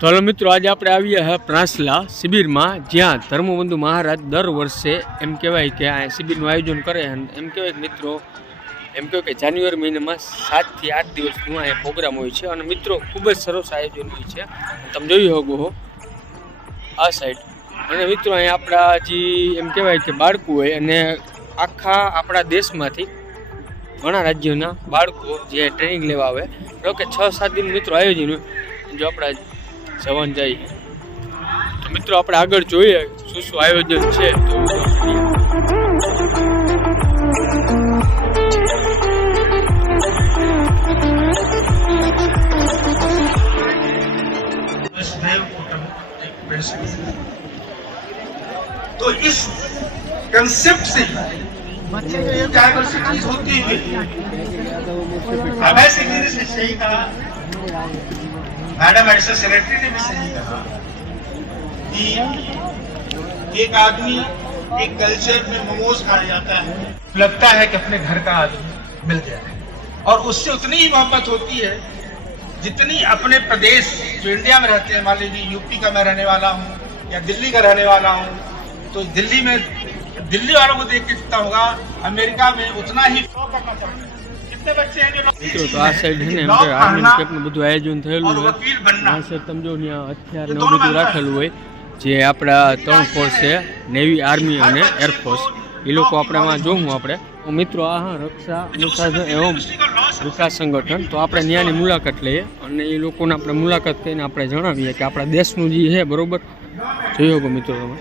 તો હલો મિત્રો, આજે આપણે આવ્યા હા પ્રાસલા શિબિરમાં, જ્યાં ધર્મબંધુ મહારાજ દર વર્ષે એમ કહેવાય કે આ શિબિરનું આયોજન કરે. અને એમ કહેવાય કે મિત્રો, એમ કહેવાય કે જાન્યુઆરી મહિનામાં 7 થી 8 દિવસનું આ પ્રોગ્રામ હોય છે. અને મિત્રો ખૂબ જ સરસ આયોજન હોય છે, તમે જોઈ શકો છો આ સાઈડ. અને મિત્રો અહીંયા આપણા જે એમ કહેવાય કે બાળકો હોય, અને આખા આપણા દેશમાંથી ઘણા રાજ્યોના બાળકો જે ટ્રેનિંગ લેવા આવે, તો કે 6-7 દિન મિત્રો આયોજન હોય. જો આપણા જવાન જાય તો મિત્રો આપણે આગળ જોઈએ શું શું આયોજન છે. तो इस कंसेप्ट से डाइवर्सिटीज होती हुई अभय सिंह ने सही कहा, मैडम एडिशनल सेक्रेटरी ने भी सही कहा कि एक आदमी एक कल्चर में मोमोज खाया जाता है, लगता है कि अपने घर का आदमी मिल गया है, और उससे उतनी ही मोहब्बत होती है जितनी अपने प्रदेश जो इंडिया में रहते हैं. मान लीजिए यूपी का मैं रहने वाला हूँ या दिल्ली का रहने वाला हूँ, तो दिल्ली में दिल्ली वालों को देख के जितना होगा अमेरिका में उतना ही शो करना चाहते हैं. कितने बच्चे हैं जो મિત્રો તો આ સાઈડ છે ને એમ કે આર્મી કેમ્પનું બધું આયોજન થયેલું હોય. આ સાઈડ તમે જો ત્યાં હથિયાર ને બધું રાખેલું હોય, જે આપણા 3 ફોર્સ છે, નેવી, આર્મી અને એરફોર્સ. એ લોકો આપણામાં જોવું આપણે મિત્રો. આ હા રક્ષા અનુશાસન એવં વિકાસ સંગઠન. તો આપણે ત્યાંની મુલાકાત લઈએ અને એ લોકોને આપણે મુલાકાત કરીને આપણે જણાવીએ કે આપણા દેશનું જે છે બરોબર. જોયો ગો મિત્રો તમે.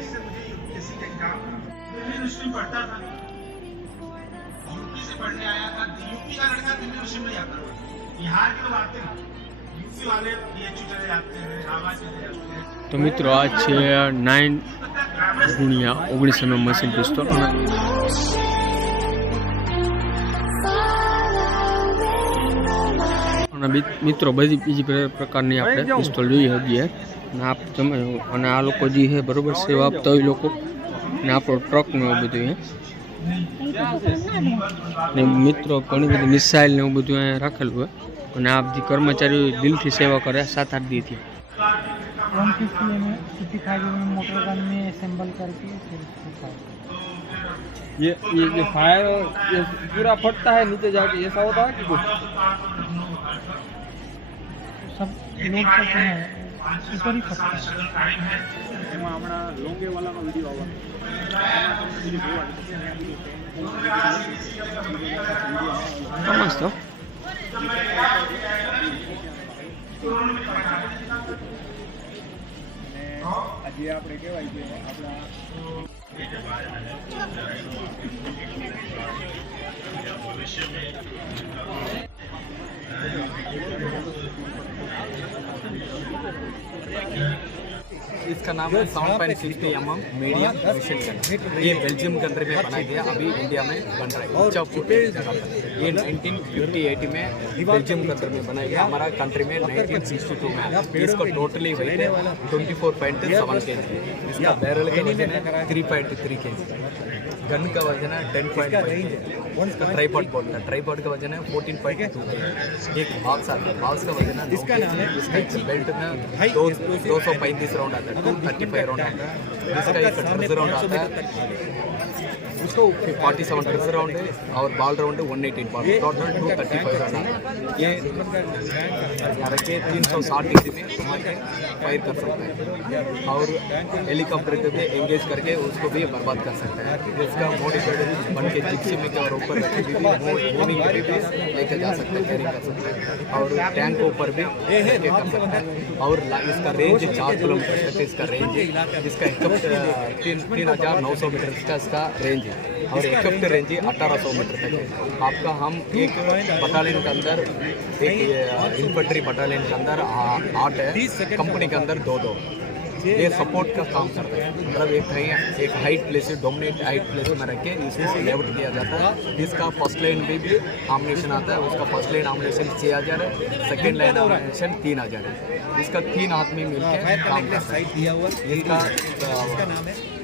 તો મિત્રો આ છે 9x19 મશીન પિસ્તોલ. અને મિત્રો બધી બીજી પ્રકારની આપણે પિસ્તોલ જોઈ શકીએ. અને આ લોકો જે છે બરોબર સેવા આપતા હોય લોકો, ને આપણો ટ્રક ને એવું બધું ને મિત્રો ઘણી બધી મિસાઇલ ને એવું બધું અહીંયા રાખેલું હોય. અને આ બધી કર્મચારીઓ દિલથી સેવા કરે 7-8 દીથી. 155 मोटर गन में असेंबल करके फिर ये फायर ये पूरा फटता है नीचे जाके, ऐसा होता है कि कुछ सब लोड करते हैं ऊपर ही फटता है. એમાં હમણાં લોંગે વાલાનો વિડીયો આવે મસ્ત. આજે આપણે કહેવાય કે આપણા इसका नाम है 7.60 mm मीडियम मिशन गन. ये बेल्जियम कंट्री में बनाया गया, अभी इंडिया में बन रहा है. ऊंचा फुट जगह पर. ये 1958 में बेल्जियम कंट्री में बनाया गया, हमारा कंट्री में 1962 में. इसको टोटली वेट 24.7 kg. इसका बैरल का वजन है 3.3 kg. गन का वजन है 10.5 kg. इसका ट्राइपॉड का वजन है 14.2 kg. एक बॉक्स आता है, बॉक्स का वजन है 9 kg. इसका बेल्ट में 235 राउंड आता है, 235 राउंड आता है. इसका एक ट्रेजर राउंड आता है, 47 ट्रेजर राउंड है, और बॉल राउंड है 118 बॉल. टोटल 235 राउंड आता है. ये यहाँ रखे 360 डिग्री में घुमा के फायर कर सकता है, और हेलीकॉप्टर पे एंगेज करके उसको भी बर्बाद कर सकता है. इसका मॉडिफाइड बन के जिप्सी में और ऊपर रखे भी मूविंग पे भी लेकर जा सकते हैं, कैरी कर सकते हैं, और टैंक के ऊपर भी लेके कर सकता है. और इसका रेंज 4 किलोमीटर तक इसका रेंज है. इसका 3,900 मीटर इसका रेंज है, और इक्विप्ड रेंज 1800 मीटर तक है. आपका हम एक बटालियन के अंदर, एक इन्फेंट्री बटालियन के अंदर 8 है, कंपनी के अंदर 2 ये सपोर्ट का काम करता है. मतलब एक height place, dominate height place में रख के इसको लेआउट किया जाता है. इसका फर्स्ट लाइन भी आमनेशन आता है. उसका फर्स्ट लाइन आमनेशन 6000 है, सेकेंड लाइन आमनेशन 3000 है. इसका 3 आदमी मिलकर काम करता है.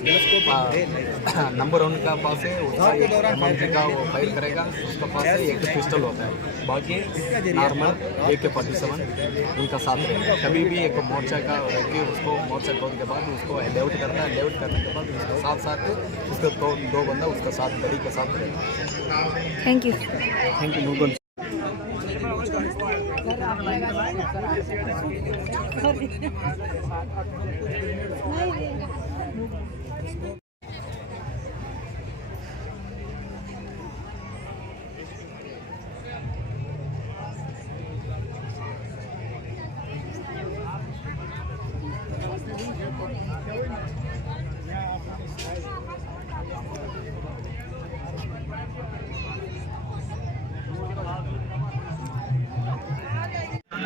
इसका नंबर 1 का पास है, उसका एक MMG का वो फायर करेगा, उसका पास है एक पिस्टल होता है. बाकी नॉर्मल AK-47 उनका साथ रहेगा। कभी भी एक मोर्चा का रख के उसको मोर्चा तोड़ने के बाद उसको लेआउट करता है, लेआउट करने के बाद उसके साथ साथ उसका दो बंदा उसका साथ बड़ी के साथ रहेगा। Thank you. Thank you Mukund.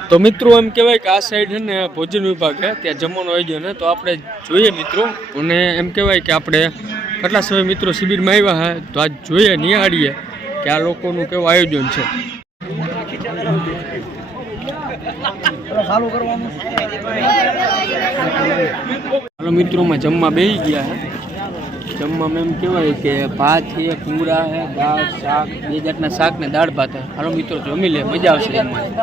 તો મિત્રો એમ કહેવાય કે આ સાઈડ છે ને ભોજન વિભાગ છે, ત્યાં જમવાનું આયોજન છે. તો આપણે જોઈએ મિત્રો, અને એમ કહેવાય કે આપણે કેટલા સમય મિત્રો શિબિરમાં આવ્યા છે, તો આજ જોઈએ નિહાળીએ કે આ લોકોનું કેવું આયોજન છે. હાલો મિત્રોમાં જમવા બેસી ગયા છે. જમવામાં એમ કહેવાય કે ભાત છે, પૂરા છે, દાળ શાક, બે જાતના શાક ને દાળ ભાત છે. હાલો મિત્રો જમી લે, મજા આવશે જમવાની.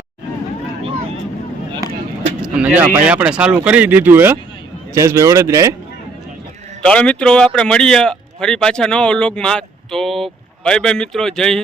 ભાઈ આપણે ચાલુ કરી દીધું હે જયેશભાઈ વડોદરાએ. તો મિત્રો આપણે મળીએ ફરી પાછા નવા વ્લોગમાં. તો બાય બાય મિત્રો, જય હિન્દ.